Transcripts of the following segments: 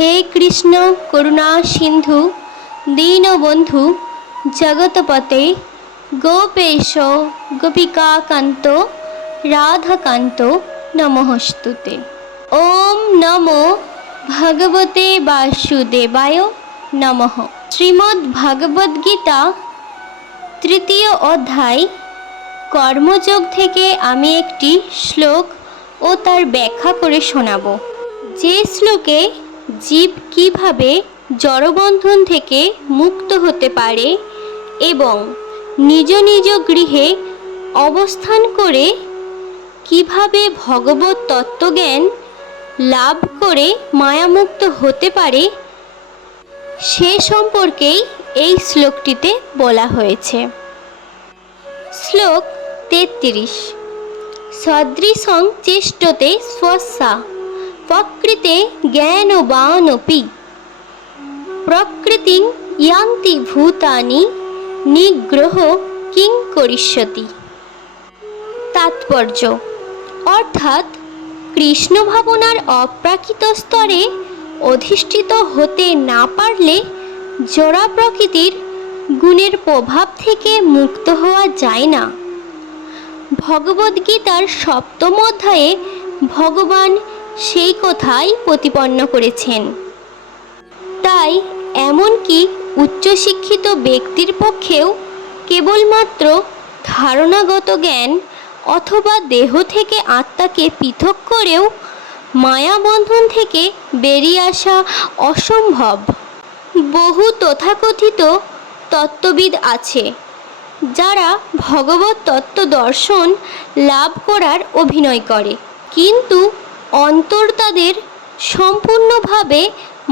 হে কৃষ্ণ করুণা সিন্ধু দীনবন্ধু জগৎপতে গোপেশ গোপিকাকান্ত রাধাকান্ত নমস্তুতে। ওম নমো ভগবতে বাসুদেবায় নমঃ। শ্রীমদ্ ভাগবত গীতা তৃতীয় অধ্যায় কর্মযোগ থেকে আমি একটি শ্লোক ও তার ব্যাখ্যা করে শোনাব। যে শ্লোকে জীব কিভাবে জড়বন্ধন থেকে মুক্ত হতে পারে এবং নিজ নিজ গৃহে অবস্থান করে কিভাবে ভগবত তত্ত্বজ্ঞান লাভ করে মায়ামুক্ত হতে পারে সে সম্পর্কেই এই শ্লোকটিতে বলা হয়েছে। শ্লোক 33। সদৃশং চেষ্টতে স্বস্যা প্রকৃতে জ্ঞানবানপি প্রকৃতিং ইয়ান্তি ভূতানি নিগ্রহ কিং করিষ্যতি। তাৎপর্য অর্থাৎ কৃষ্ণ ভাবনার অপ্রাকৃত স্তরে অধিষ্ঠিত হতে না পারলে জড়া প্রকৃতির গুণের প্রভাব থেকে মুক্ত হওয়া যায় না। ভগবদ্গীতার সপ্তম অধ্যায়ে ভগবান সেই কথাই প্রতিপন্ন করেছেন। তাই এমনকি উচ্চশিক্ষিত ব্যক্তির পক্ষেও কেবলমাত্র ধারণাগত জ্ঞান অথবা দেহ থেকে আত্মাকে পৃথক করেও মায়াবন্ধন থেকে বেরিয়ে আসা অসম্ভব। বহু তথাকথিত তত্ত্ববিদ আছে যারা ভগবত তত্ত্ব দর্শন লাভ করার অভিনয় করে, কিন্তু অন্তর তাদের সম্পূর্ণভাবে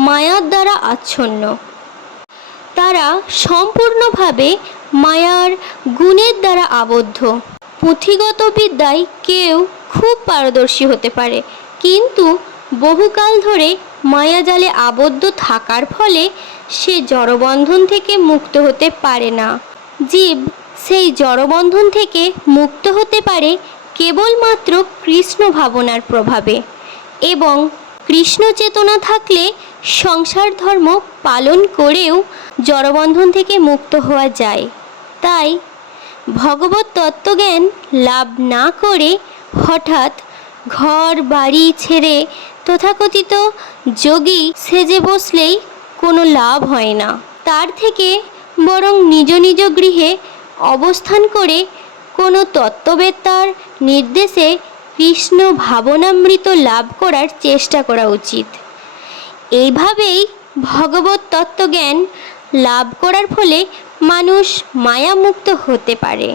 মায়ার দ্বারা আচ্ছন্ন। তারা সম্পূর্ণভাবে মায়ার গুণের দ্বারা আবদ্ধ। পুঁথিগত বিদ্যায় কেউ খুব পারদর্শী হতে পারে, কিন্তু বহুকাল ধরে মায়াজালে আবদ্ধ থাকার ফলে সে জড়বন্ধন থেকে মুক্ত হতে পারে না। জীব সেই জড়বন্ধন থেকে মুক্ত হতে পারে কেবলমাত্র কৃষ্ণ ভাবনার প্রভাবে, এবং কৃষ্ণ চেতনা থাকলে সংসার ধর্ম পালন করেও জড়বন্ধন থেকে মুক্ত হওয়া যায়। তাই ভগবত তত্ত্বজ্ঞান লাভ না করে হঠাৎ ঘর বাড়ি ছেড়ে তথাকথিত যোগী সেজে বসলেই কোনো লাভ হয় না। তার থেকে বরং নিজ নিজ গৃহে অবস্থান করে কোনো তত্ত্ববেত্তার নির্দেশে কৃষ্ণ ভাবনামৃত লাভ করার চেষ্টা করা উচিত। এইভাবেই ভগবত তত্ত্বজ্ঞান লাভ করার ফলে মানুষ মায়ামুক্ত হতে পারে।